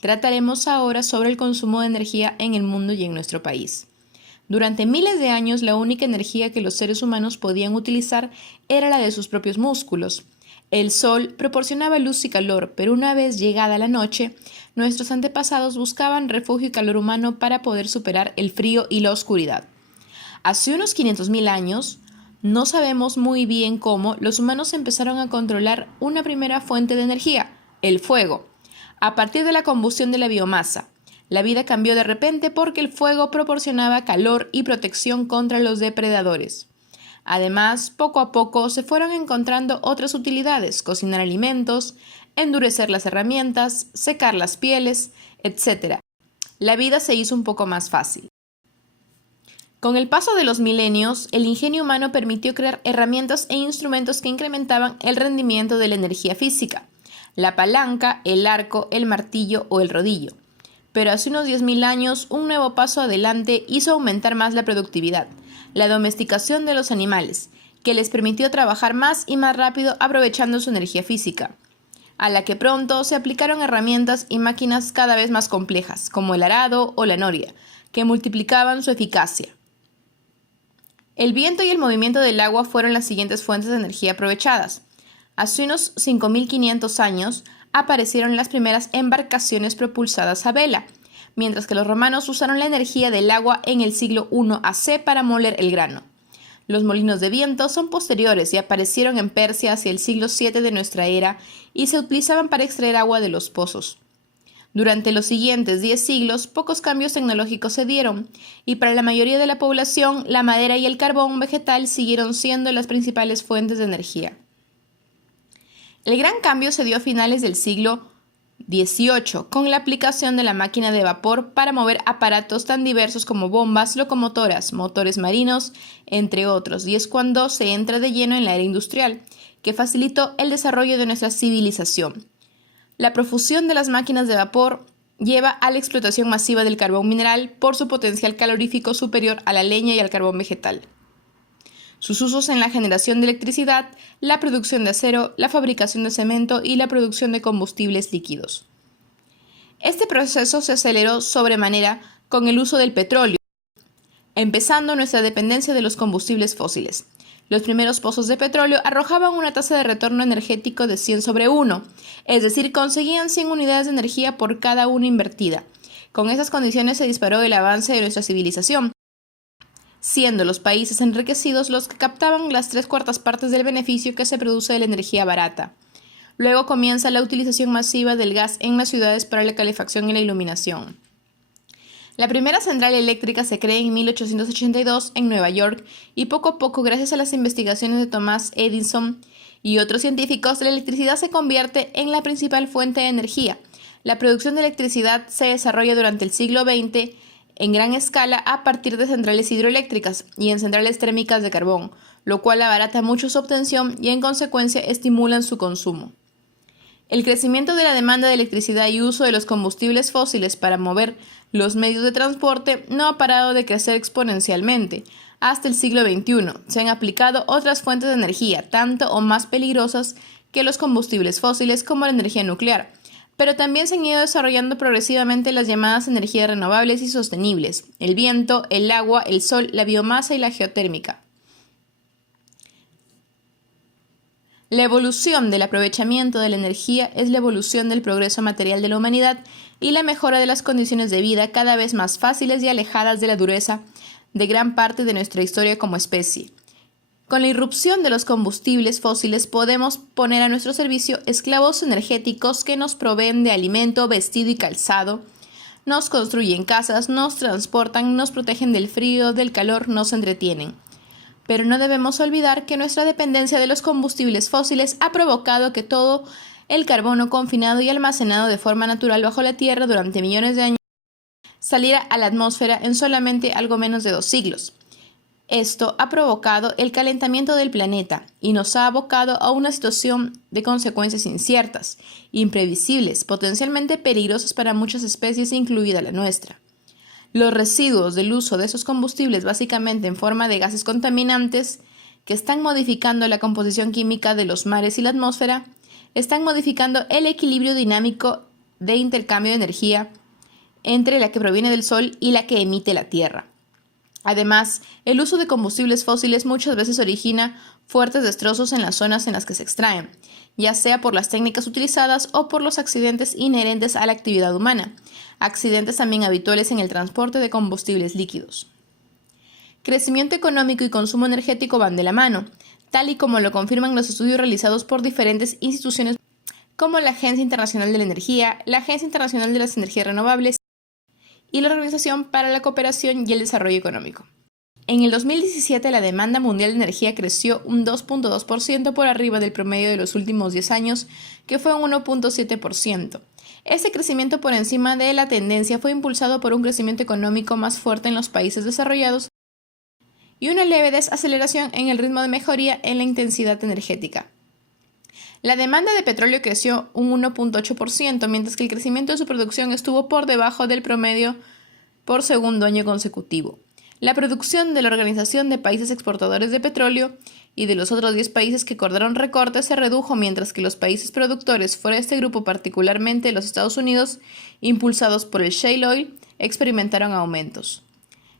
Trataremos ahora sobre el consumo de energía en el mundo y en nuestro país. Durante miles de años, la única energía que los seres humanos podían utilizar era la de sus propios músculos. El sol proporcionaba luz y calor, pero una vez llegada la noche, nuestros antepasados buscaban refugio y calor humano para poder superar el frío y la oscuridad. Hace unos 500.000 años, no sabemos muy bien cómo, los humanos empezaron a controlar una primera fuente de energía, el fuego, a partir de la combustión de la biomasa. La vida cambió de repente porque el fuego proporcionaba calor y protección contra los depredadores. Además, poco a poco se fueron encontrando otras utilidades: cocinar alimentos, endurecer las herramientas, secar las pieles, etc. La vida se hizo un poco más fácil. Con el paso de los milenios, el ingenio humano permitió crear herramientas e instrumentos que incrementaban el rendimiento de la energía física: la palanca, el arco, el martillo o el rodillo. Pero hace unos 10.000 años, un nuevo paso adelante hizo aumentar más la productividad: la domesticación de los animales, que les permitió trabajar más y más rápido aprovechando su energía física, a la que pronto se aplicaron herramientas y máquinas cada vez más complejas, como el arado o la noria, que multiplicaban su eficacia. El viento y el movimiento del agua fueron las siguientes fuentes de energía aprovechadas. Hace unos 5.500 años aparecieron las primeras embarcaciones propulsadas a vela, mientras que los romanos usaron la energía del agua en el siglo I AC para moler el grano. Los molinos de viento son posteriores y aparecieron en Persia hacia el siglo VII de nuestra era y se utilizaban para extraer agua de los pozos. Durante los siguientes 10 siglos, pocos cambios tecnológicos se dieron, y para la mayoría de la población, la madera y el carbón vegetal siguieron siendo las principales fuentes de energía. El gran cambio se dio a finales del siglo XVIII, con la aplicación de la máquina de vapor para mover aparatos tan diversos como bombas, locomotoras, motores marinos, entre otros, y es cuando se entra de lleno en la era industrial, que facilitó el desarrollo de nuestra civilización. La profusión de las máquinas de vapor lleva a la explotación masiva del carbón mineral por su potencial calorífico superior a la leña y al carbón vegetal. Sus usos en la generación de electricidad, la producción de acero, la fabricación de cemento y la producción de combustibles líquidos. Este proceso se aceleró sobremanera con el uso del petróleo, empezando nuestra dependencia de los combustibles fósiles. Los primeros pozos de petróleo arrojaban una tasa de retorno energético de 100/1, es decir, conseguían 100 unidades de energía por cada una invertida. Con esas condiciones se disparó el avance de nuestra civilización, siendo los países enriquecidos los que captaban las 3/4 partes del beneficio que se produce de la energía barata. Luego comienza la utilización masiva del gas en las ciudades para la calefacción y la iluminación. La primera central eléctrica se crea en 1882 en Nueva York y poco a poco, gracias a las investigaciones de Thomas Edison y otros científicos, la electricidad se convierte en la principal fuente de energía. La producción de electricidad se desarrolla durante el siglo XX en gran escala a partir de centrales hidroeléctricas y en centrales térmicas de carbón, lo cual abarata mucho su obtención y en consecuencia estimulan su consumo. El crecimiento de la demanda de electricidad y uso de los combustibles fósiles para mover los medios de transporte no ha parado de crecer exponencialmente. Hasta el siglo XXI se han aplicado otras fuentes de energía, tanto o más peligrosas que los combustibles fósiles, como la energía nuclear, pero también se han ido desarrollando progresivamente las llamadas energías renovables y sostenibles: el viento, el agua, el sol, la biomasa y la geotérmica. La evolución del aprovechamiento de la energía es la evolución del progreso material de la humanidad y la mejora de las condiciones de vida cada vez más fáciles y alejadas de la dureza de gran parte de nuestra historia como especie. Con la irrupción de los combustibles fósiles podemos poner a nuestro servicio esclavos energéticos que nos proveen de alimento, vestido y calzado, nos construyen casas, nos transportan, nos protegen del frío, del calor, nos entretienen. Pero no debemos olvidar que nuestra dependencia de los combustibles fósiles ha provocado que todo el carbono confinado y almacenado de forma natural bajo la Tierra durante millones de años saliera a la atmósfera en solamente algo menos de 2 siglos. Esto ha provocado el calentamiento del planeta y nos ha abocado a una situación de consecuencias inciertas, imprevisibles, potencialmente peligrosas para muchas especies, incluida la nuestra. Los residuos del uso de esos combustibles, básicamente en forma de gases contaminantes, que están modificando la composición química de los mares y la atmósfera, están modificando el equilibrio dinámico de intercambio de energía entre la que proviene del Sol y la que emite la Tierra. Además, el uso de combustibles fósiles muchas veces origina fuertes destrozos en las zonas en las que se extraen, ya sea por las técnicas utilizadas o por los accidentes inherentes a la actividad humana, accidentes también habituales en el transporte de combustibles líquidos. Crecimiento económico y consumo energético van de la mano, tal y como lo confirman los estudios realizados por diferentes instituciones como la Agencia Internacional de la Energía, la Agencia Internacional de las Energías Renovables y la Organización para la Cooperación y el Desarrollo Económico. En el 2017 la demanda mundial de energía creció un 2.2% por arriba del promedio de los últimos 10 años, que fue un 1.7%. Este crecimiento por encima de la tendencia fue impulsado por un crecimiento económico más fuerte en los países desarrollados y una leve desaceleración en el ritmo de mejoría en la intensidad energética. La demanda de petróleo creció un 1.8%, mientras que el crecimiento de su producción estuvo por debajo del promedio por segundo año consecutivo. La producción de la Organización de Países Exportadores de Petróleo y de los otros 10 países que acordaron recortes se redujo, mientras que los países productores fuera de este grupo, particularmente los Estados Unidos, impulsados por el shale oil, experimentaron aumentos.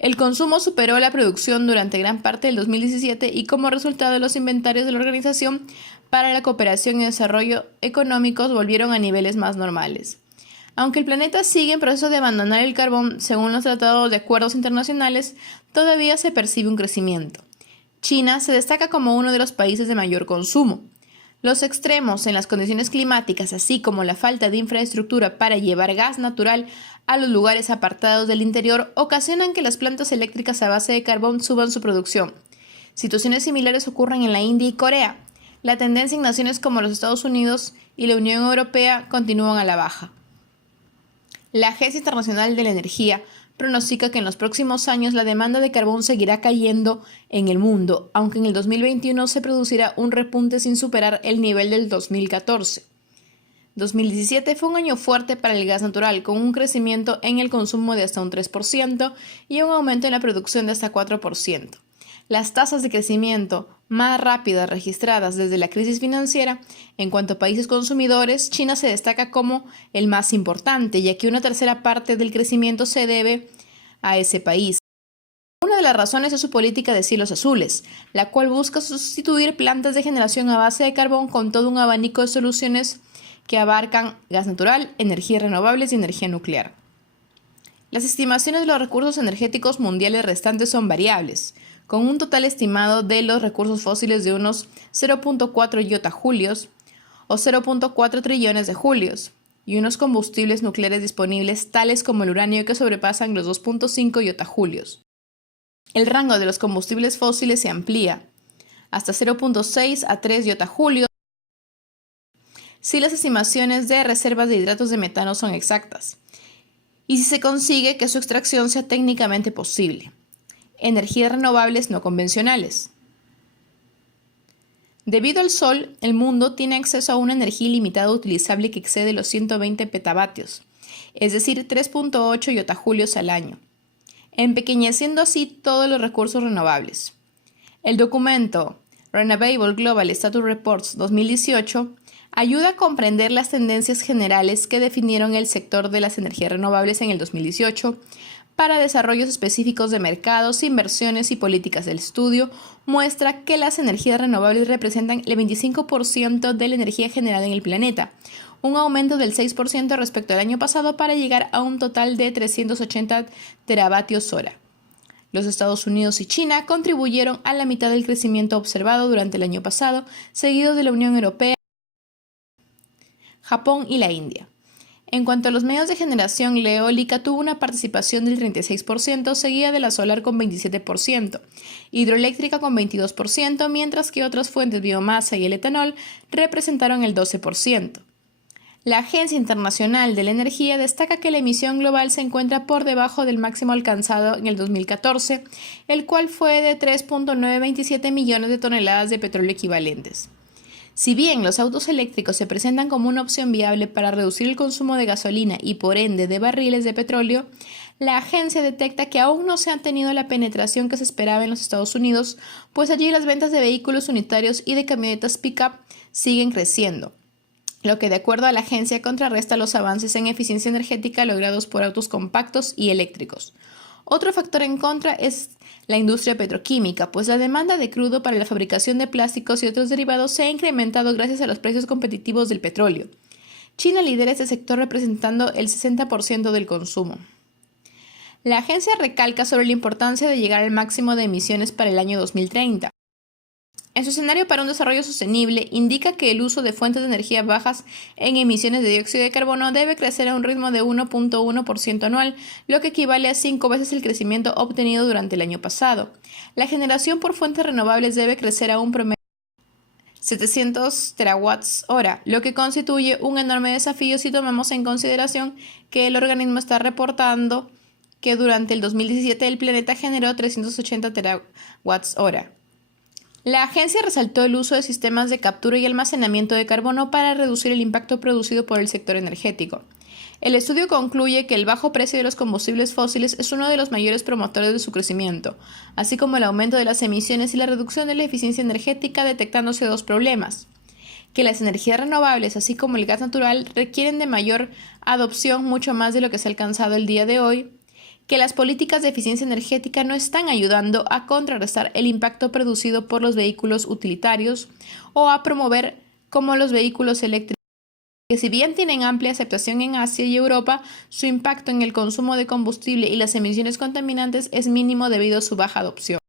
El consumo superó la producción durante gran parte del 2017 y como resultado los inventarios de la Organización para la Cooperación y Desarrollo Económicos volvieron a niveles más normales. Aunque el planeta sigue en proceso de abandonar el carbón según los tratados de acuerdos internacionales, todavía se percibe un crecimiento. China se destaca como uno de los países de mayor consumo. Los extremos en las condiciones climáticas, así como la falta de infraestructura para llevar gas natural a los lugares apartados del interior, ocasionan que las plantas eléctricas a base de carbón suban su producción. Situaciones similares ocurren en la India y Corea. La tendencia en naciones como los Estados Unidos y la Unión Europea continúan a la baja. La Agencia Internacional de la Energía pronostica que en los próximos años la demanda de carbón seguirá cayendo en el mundo, aunque en el 2021 se producirá un repunte sin superar el nivel del 2014. 2017 fue un año fuerte para el gas natural, con un crecimiento en el consumo de hasta un 3% y un aumento en la producción de hasta 4%. Las tasas de crecimiento más rápidas registradas desde la crisis financiera. En cuanto a países consumidores, China se destaca como el más importante, ya que una tercera parte del crecimiento se debe a ese país. Una de las razones es su política de cielos azules, la cual busca sustituir plantas de generación a base de carbón con todo un abanico de soluciones que abarcan gas natural, energías renovables y energía nuclear. Las estimaciones de los recursos energéticos mundiales restantes son variables, con un total estimado de los recursos fósiles de unos 0.4 yotajulios o 0.4 trillones de julios, y unos combustibles nucleares disponibles tales como el uranio que sobrepasan los 2.5 yotajulios. El rango de los combustibles fósiles se amplía hasta 0.6 a 3 yotajulios si las estimaciones de reservas de hidratos de metano son exactas, y si se consigue que su extracción sea técnicamente posible. Energías renovables no convencionales. Debido al Sol, el mundo tiene acceso a una energía ilimitada utilizable que excede los 120 petavatios, es decir, 3.8 yotajulios al año, empequeñeciendo así todos los recursos renovables. El documento Renewable Global Status Reports 2018 ayuda a comprender las tendencias generales que definieron el sector de las energías renovables en el 2018 para desarrollos específicos de mercados, inversiones y políticas. Del estudio muestra que las energías renovables representan el 25% de la energía generada en el planeta, un aumento del 6% respecto al año pasado para llegar a un total de 380 teravatios hora. Los Estados Unidos y China contribuyeron a la mitad del crecimiento observado durante el año pasado, seguidos de la Unión Europea, Japón y la India. En cuanto a los medios de generación, la eólica tuvo una participación del 36%, seguida de la solar con 27%, hidroeléctrica con 22%, mientras que otras fuentes, biomasa y el etanol, representaron el 12%. La Agencia Internacional de la Energía destaca que la emisión global se encuentra por debajo del máximo alcanzado en el 2014, el cual fue de 3.927 millones de toneladas de petróleo equivalentes. Si bien los autos eléctricos se presentan como una opción viable para reducir el consumo de gasolina y por ende de barriles de petróleo, la agencia detecta que aún no se ha tenido la penetración que se esperaba en los Estados Unidos, pues allí las ventas de vehículos unitarios y de camionetas pick-up siguen creciendo. lo que de acuerdo a la agencia contrarresta los avances en eficiencia energética logrados por autos compactos y eléctricos. Otro factor en contra es la industria petroquímica, pues la demanda de crudo para la fabricación de plásticos y otros derivados se ha incrementado gracias a los precios competitivos del petróleo. China lidera este sector representando el 60% del consumo. La agencia recalca sobre la importancia de llegar al máximo de emisiones para el año 2030. En su escenario para un desarrollo sostenible, indica que el uso de fuentes de energía bajas en emisiones de dióxido de carbono debe crecer a un ritmo de 1.1% anual, lo que equivale a 5 veces el crecimiento obtenido durante el año pasado. La generación por fuentes renovables debe crecer a un promedio de 700 terawatts-hora, lo que constituye un enorme desafío si tomamos en consideración que el organismo está reportando que durante el 2017 el planeta generó 380 terawatts-hora. La agencia resaltó el uso de sistemas de captura y almacenamiento de carbono para reducir el impacto producido por el sector energético. El estudio concluye que el bajo precio de los combustibles fósiles es uno de los mayores promotores de su crecimiento, así como el aumento de las emisiones y la reducción de la eficiencia energética, detectándose dos problemas: que las energías renovables, así como el gas natural, requieren de mayor adopción, mucho más de lo que se ha alcanzado el día de hoy, que las políticas de eficiencia energética no están ayudando a contrarrestar el impacto producido por los vehículos utilitarios o a promover como los vehículos eléctricos, que si bien tienen amplia aceptación en Asia y Europa, su impacto en el consumo de combustible y las emisiones contaminantes es mínimo debido a su baja adopción.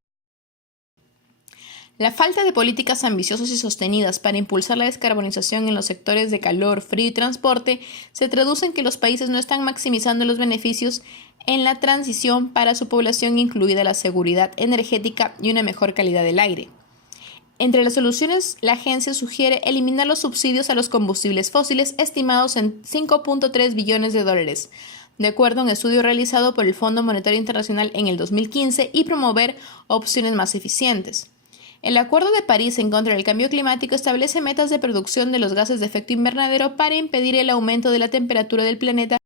La falta de políticas ambiciosas y sostenidas para impulsar la descarbonización en los sectores de calor, frío y transporte se traduce en que los países no están maximizando los beneficios en la transición para su población, incluida la seguridad energética y una mejor calidad del aire. Entre las soluciones, la agencia sugiere eliminar los subsidios a los combustibles fósiles estimados en $5.3 billones, de acuerdo a un estudio realizado por el Fondo Monetario Internacional en el 2015, y promover opciones más eficientes. El Acuerdo de París en contra del cambio climático establece metas de reducción de los gases de efecto invernadero para impedir el aumento de la temperatura del planeta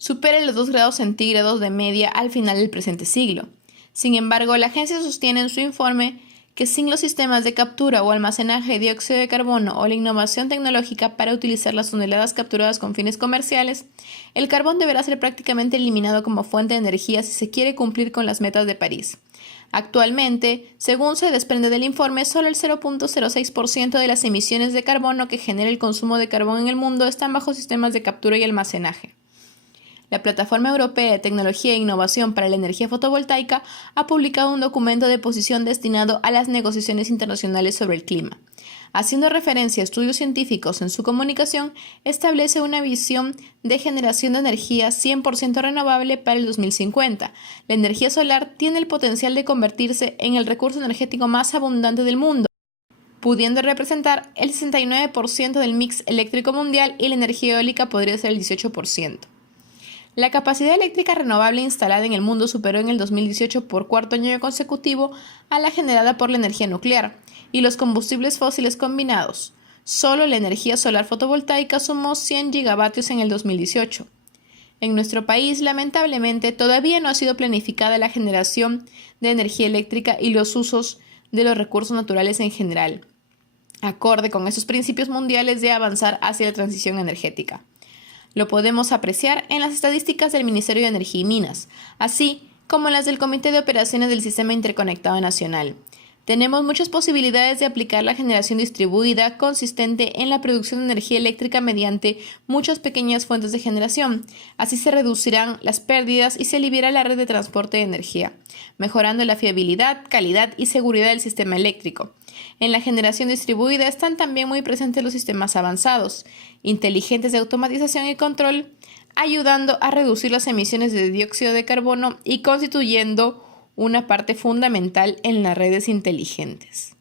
supere los 2 grados centígrados de media al final del presente siglo. Sin embargo, la agencia sostiene en su informe que sin los sistemas de captura o almacenaje de dióxido de carbono o la innovación tecnológica para utilizar las toneladas capturadas con fines comerciales, el carbón deberá ser prácticamente eliminado como fuente de energía si se quiere cumplir con las metas de París. Actualmente, según se desprende del informe, solo el 0.06% de las emisiones de carbono que genera el consumo de carbón en el mundo están bajo sistemas de captura y almacenaje. La Plataforma Europea de Tecnología e Innovación para la Energía Fotovoltaica ha publicado un documento de posición destinado a las negociaciones internacionales sobre el clima. Haciendo referencia a estudios científicos en su comunicación, establece una visión de generación de energía 100% renovable para el 2050. La energía solar tiene el potencial de convertirse en el recurso energético más abundante del mundo, pudiendo representar el 69% del mix eléctrico mundial, y la energía eólica podría ser el 18%. La capacidad eléctrica renovable instalada en el mundo superó en el 2018 por cuarto año consecutivo a la generada por la energía nuclear y los combustibles fósiles combinados. Solo la energía solar fotovoltaica sumó 100 gigavatios en el 2018. En nuestro país, lamentablemente, todavía no ha sido planificada la generación de energía eléctrica y los usos de los recursos naturales en general, acorde con esos principios mundiales de avanzar hacia la transición energética. Lo podemos apreciar en las estadísticas del Ministerio de Energía y Minas, así como en las del Comité de Operaciones del Sistema Interconectado Nacional. Tenemos muchas posibilidades de aplicar la generación distribuida consistente en la producción de energía eléctrica mediante muchas pequeñas fuentes de generación. Así se reducirán las pérdidas y se aliviará la red de transporte de energía, mejorando la fiabilidad, calidad y seguridad del sistema eléctrico. En la generación distribuida están también muy presentes los sistemas avanzados, inteligentes de automatización y control, ayudando a reducir las emisiones de dióxido de carbono y constituyendo una parte fundamental en las redes inteligentes.